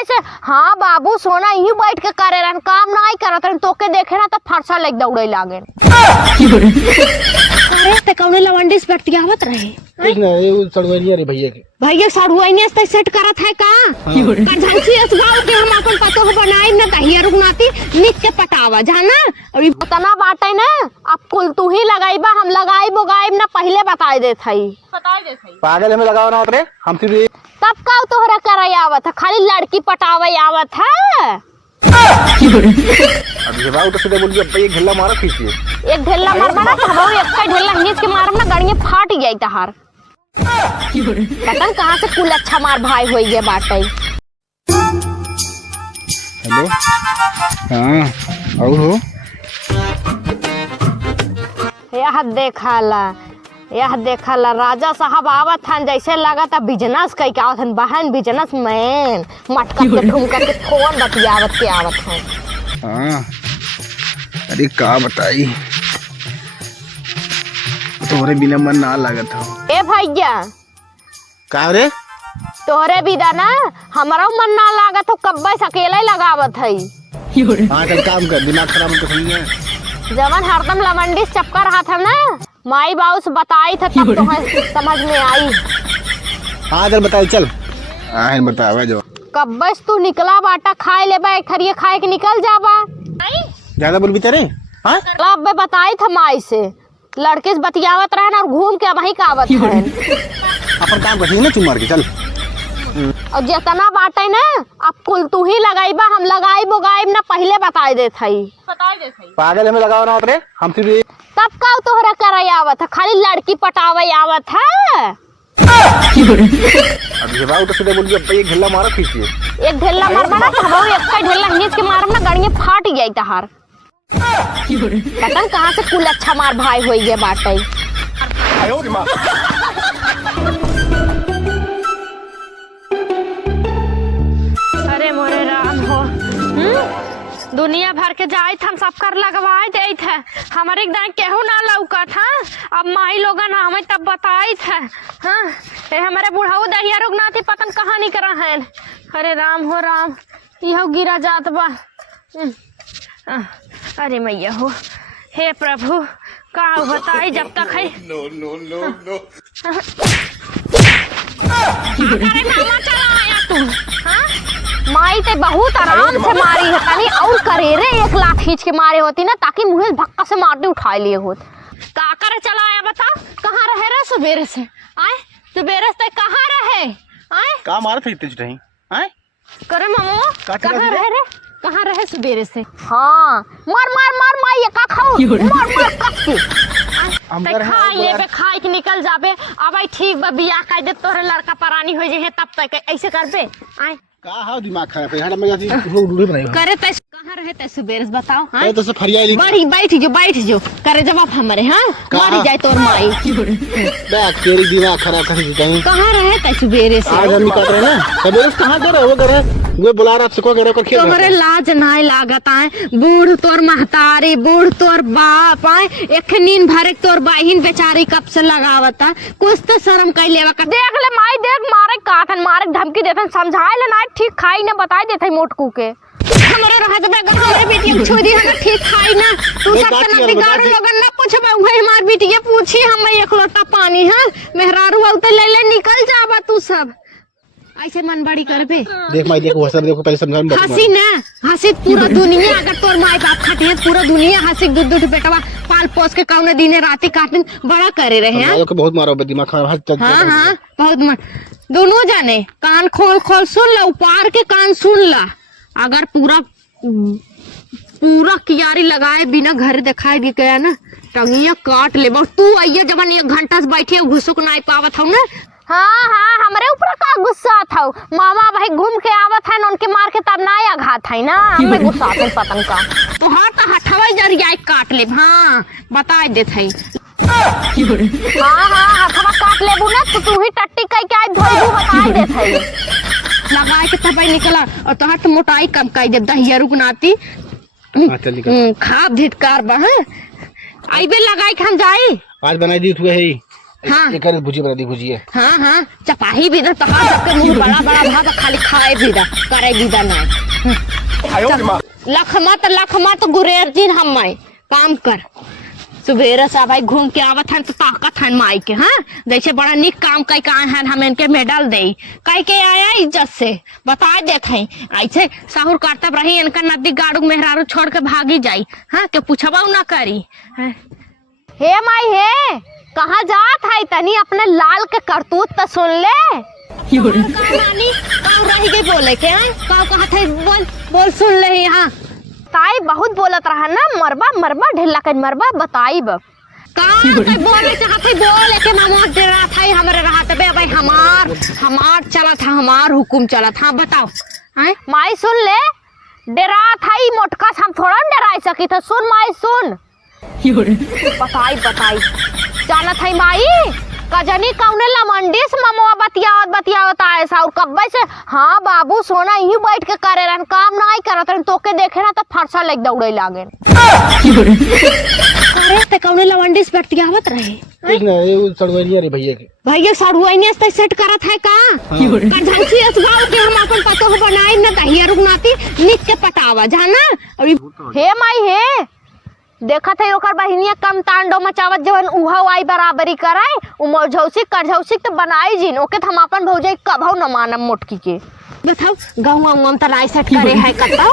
कैसे? हाँ बाबू सोना यही बैठ के करे रहन, काम नहीं करत रहन, तोके देखे ना तो फरसा लग दौड़े लागे। अरे ते कौने लवंडी से बैठ के आवत रहे? कुछ ना, ये सड़वैनिया रे भैया के। भैया सड़वैनिया से सेट करत है का? करझौसी असगाव के हम अपन पतो को बनाई ना कहिया रुकनाती निक के पटावा जाना। अभी तना बाटे ना, अब कुल तू ही लगाईबा, हम लगाई बोगाई ना पहले बता देत हई। पागल हमें लगाओ ना उतरे हम फिर तब का तोहरा करे आवत है, खाली लड़की पटावे आवत है। अब ये बात तो सीधे बोल दिया, एक ढेला मारा खींचिए। एक ढेला मारबा ना तो हम एक का ढेला खींच के मारब ना गाड़ियां फाट जाई तहार। पता कहां से कुल अच्छा मार भाई होई गए बाटे। हेलो हां और हो यह देखला राजा साहब आवत हन, जैसे लगा था बिजनेस कई के आवत हन, बहन बिजनेस मैन मटका के ठुमका के फोन बतियावत के आवत हन। हां अरे का बताई, तोरे बिना मन ना लागत हो। ए भैया का रे? तोहरे बिना ना हमारा मन ना लागत हो, कब्बे से अकेला ही लगावत हई। हां चल काम कर, दिमाग खराब मत करिए। जवन हरदम लवंडी से चपका रहा था ना, माई बाबू से बताई था तब तो समझ में आई। हाँ चल बताई, चल हाँ बतावा जो कब्बस तू निकला बाटा खाए ले बा, खरिए खाए के निकल जाबा। ज्यादा बोल भी तेरे। हाँ अब बताई था माई से, लड़के से बतियावत रहन और घूम के वही कावत है। अपन काम कर ना, चुम मार के चल। और जितना बाटे ना अब कुल तू ही लगाईबा, हम लगाई बोगाई ना पहले बताई देत हई। पागल हमें लगाओ ना उतरे हम फिर तब का तोहरा करे आवत है, खाली लड़की पटावे आवत है। अब ये बात तो सीधे बोल दिया, एक ढेला मारा खींचिए। एक ढेला मारबा ना तो हम एक का ढेला खींच के मारब ना गाड़ियां फाट जाई तहार। पता कहां से कुल अच्छा मार भाई होई गए बाटे। अरे मोरे राम हो, दुनिया भर के जाए हम सब कर लगवाए दे थे, हमारे एकदम केहू ना लौका था। अब माई लोगन हमें तब बताई थे। हाँ हमारे बुढ़ाऊ दहिया रुकनाथी पतन कहाँ नहीं करा है। अरे राम हो राम, यह गिरा जात बा। अरे मैया हो, हे प्रभु का बताई जब तक है। अरे मामा चला आया तू। हाँ माई ते बहुत आराम से मारी है, तनी और करेरे एक लाख खींच के मारे होती ना, ताकि मुझे धक्का से मारते उठा लिए होत। का करे चला आया बता, कहाँ रहे रे सवेरे से? आए सवेरे से कहाँ रहे? आए का मार थे इतने नहीं आए करे मामा कहाँ रहे रे? कहाँ रहे सवेरे से? हाँ मार मार मार माई का खाओ, मार मार कस के खाई ले पे खाई के निकल जाबे। अब ठीक बा, बियाह कर दे, तोरे लड़का परानी हो जाए तब तक ऐसे करबे। आए का हां दिमाग खराब है, हट मैं जाती ढूंढ बनाई करे तै कहां रहे तै सुबेर से बताओ। हां तो से फरिया ली बड़ी बैठ जो करे जवाब हमरे। हां मारी जाए तोर माई बैठ, तेरी दिमाग खराब कर दी कहीं। कहां रहे तै सुबेरे से? आज हम निकल रहे ना, सवेरे से कहां कर रहे हो? करे वो बुला रहा आपसे को कह रहे को खेल तोरे लाज नहीं लागत है? बूढ़ तोर महतारी, बूढ़ तोर बाप आए, एक नींद भरे तोर बहिन बेचारी कब से लगावत है, कुछ तो शर्म कर लेवा का। देख ले माई देख, मारे काटन मारे धमकी देथन, समझाए ले ना ठीक खाई ना बताई देथे मोटकू के। हमरे रहत बे हमरे बेटी छोड़ी हम ठीक खाई ना, तू सब तना बिगाड़ लोगन ना पूछबे, वही हमार बेटी पूछी हम एक लोटा पानी है मेहरारू औते ले ले निकल जाबा। तू सब ऐसे मन बड़ी करबे। देख माई देखो हसर देखो, पहले समझा में हंसी ना हंसी पूरा दुनिया, अगर तोर माई बाप खटे पूरा दुनिया हंसी, दूध बेटवा पाल पोस के कौने दिने राती काटन बड़ा करे रहे हैं। बहुत मारो दिमाग खराब। हाँ हाँ बहुत मार, दोनों जाने कान खोल खोल सुन ला, उपार के कान सुन ला। अगर पूरा कियारी लगाए बिना घर दिखाई दी गया ना, टंगिया काट ले। तू आइए जब 1 घंटा से बैठे घुसुक नहीं पावत हूँ ना। हाँ हाँ हमरे ऊपर का गुस्सा था, मामा भाई घूम के आवत है उनके मार के तब ना आघात है ना, हमें गुस्सा था पतंग का। तो हर तो हठवा जरिया काट ले। हाँ बता देते हैं। हाँ हाँ हथवा काट लेबू ना तो तू ही टट्टी कई के धोइबू बता देत है। लगाए के तब निकला और तोहर तो मोटाई कम कई दे, दहिया रुकनाती खाब धिटकार बा। आइबे लगाई के हम जाई, आज बनाई दी हुए है हाँ। एक और भुजी बना दी भुजी है। हाँ हाँ चपाही भी दा तहार सबके मुंह बड़ा बड़ा भात खाली खाए भी दा करे भी दा नहीं लख मत गुरेर दिन हम काम कर सुबेरे से भाई घूम के आवत हन तो ताकत हन माई के। हाँ जैसे बड़ा निक काम कई का हन हम इनके मेडल दे कई के आया इज्जत से बता देखे ऐसे साहुर करतब रही इनका नदी गाड़ू मेहरारू छोड़ के भागी जाई। हाँ के पूछबा ना करी। हे माई हे कहाँ जात है तनी अपने लाल के करतूत तो सुन ले। नानी रही गई बोले के कहा थे बोल बोल सुन ले यहाँ ताई बहुत बोलत रहा ना मरबा मरबा ढिल्ला कर मरबा बताई बब बोले चाहते बोले के मामा डरा था हमारे रहा तबे भाई हमार चला था हमार हुकुम चला था। बताओ माई सुन ले डरा था मोटका हम थोड़ा डरा सकी था। सुन माई सुन बताई जाना था माई कजनी कौने लमंडी से ममवा बतियावत ऐसा और कब्बे से। हाँ बाबू सोना यही बैठ के करे रहन काम ना ही करत रहन तोके देखे ना तो फरसा लेके दौड़े लागे। अरे ते कौने लमंडी से बतियावत रहे कुछ ना ये सड़वैनिया रे भैया सड़वैनिया से सेट करत है का कझौसी असगाव के हम अपन पतो बनाई ना दहिया रुकनाती निक के पटावा जाना। हे माई हे देखा थे ओकर बहिनिया कम तांडो मचावत जवन उहा आई बराबरी कराए उ मौझौसी करझौसी तो बनाई जिन ओके हम अपन भौजाई कभौ न मानम मोटकी के। बताओ गाँव गाँव त राय सेट करे है कतौ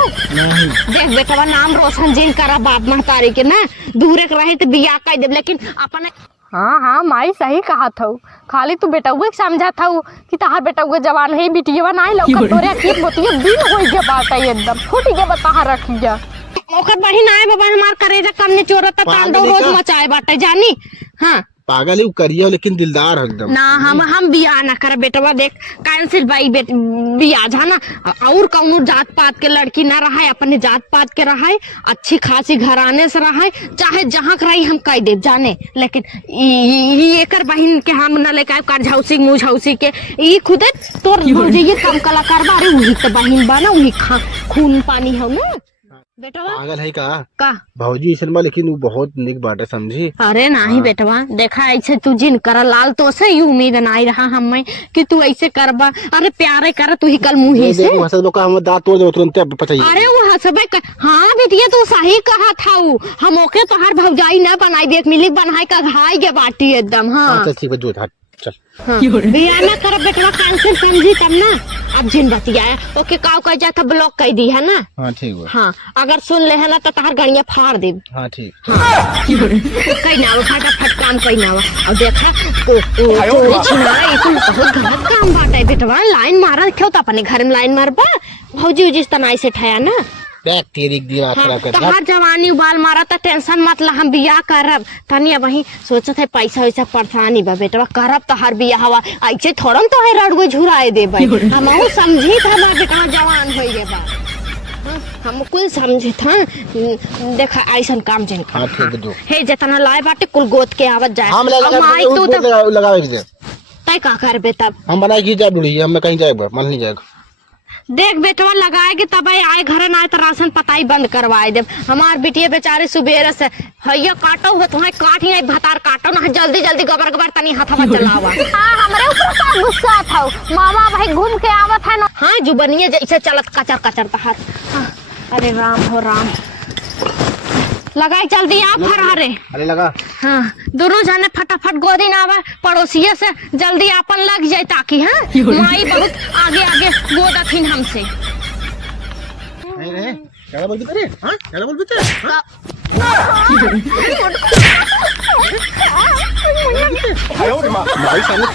देख बेटवा नाम रोशन जिन करा बाप महतारी के ना दूर एक रहे तो बियाह कर देब लेकिन अपन। हाँ माई सही कहा था खाली तू बेटउए समझा था कि तहार बेटउए जवान है बिटिया ना लौका तोरे की मोतिया दिन होई के बात है एकदम फूट के बता रखी जा ओकर बहिन आए बाबा हमार करेजा कम ने चोरत तांडव रोज मचाए बाटे जानी। हाँ पागल है करिया लेकिन दिलदार एकदम ना हम बियाह ना कर बेटवा देख कैंसिल भाई बियाह जाना और कौनो जात पात के लड़की ना रहा है अपने जात पात के रहा है अच्छी खासी घराने से रहा है चाहे जहाँ कराई हम कह दे जाने लेकिन एकर बहिन के हम न लेकर करझौसी मुझौसी के ई खुदे तोर भौजी कम कलाकार बारे वही तो बहिन बना वही खून पानी है ना बेटवा पागल है का भौजी ऐसा बा लेकिन वो बहुत निक बाटे समझी। अरे नहीं बेटवा देखा ऐसे तू जिन कर लाल तो से ही उम्मीद नहीं रहा हमें कि तू ऐसे करबा। अरे प्यारे कर तू ही कल मुँह से हम दांत तोड़ दे तुरंत पचाई। अरे वो हंसबे हाँ बेटिया तू सही कहा था हम ओके तो हर भौजाई ना बनाई देख मिली बनाई का घाई के बाटी एकदम। हाँ चल बियाह ना कर बेटवा कैंसिल समझी तब ना अब जिन बतियाया ओके काव कह जाता ब्लॉक कर दी है ना। हाँ ठीक है। हाँ अगर सुन ले है ना तो तहार गड़िया फाड़ दे। हाँ ठीक कहीं ना फटाफट काम कहीं ना और देखा चोरी छिनारा ये बहुत गलत काम बाटे बेटवा लाइन मारा क्यों तो अपने घर में लाइन मारबा भौजी उजी तनाई से ठया ना देख तेरी दिमाग खराब कर तहार जवानी उबाल मारा तो टेंशन मत ला हम बियाह करब तनी वही सोचत है पैसा वैसा परेशानी बा बेटवा करब तो हर बियाह हवा ऐसे थोड़ा तो है रड़गो झुराए देबे हम समझी था हमार बेटवा जवान हो गए बा हम कुल समझे था देखा ऐसा काम जन हाँ ठीक है हे जितना लाए बाटे कुल गोद के आवत जाए हम लगावे भी तय का करबे तब हम बनाए की जाए बुढ़ी हम कहीं जाएगा मन नहीं जाएगा। देख बेटवा लगाएगी तब आए घर ना आए तो राशन पताई बंद करवाए दे हमार बिटिया बेचारे सुबेरे से हैया काटो हो तुम्हें काट ही नहीं भतार काटो ना जल्दी जल्दी गबर गबर तनी हाथवा चलावा। हाँ हमरे ऊपर का गुस्सा था मामा भाई घूम के आवत है ना। हाँ जुबनिया जैसे चलत कचर कचर तहार। अरे राम हो राम लगाई जल्दी आप फरारे। अरे लगा हाँ दोनों जाने फटाफट गोदी ना आवा पड़ोसिया से जल्दी आपन लग जाए ताकि हाँ माई बहुत आगे आगे गोद अथीन हमसे। क्या बोल बेटे हाँ क्या बोल बेटे भाई सामने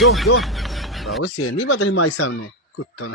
जो बहुत से नहीं बता रही माई सामने कुत्ता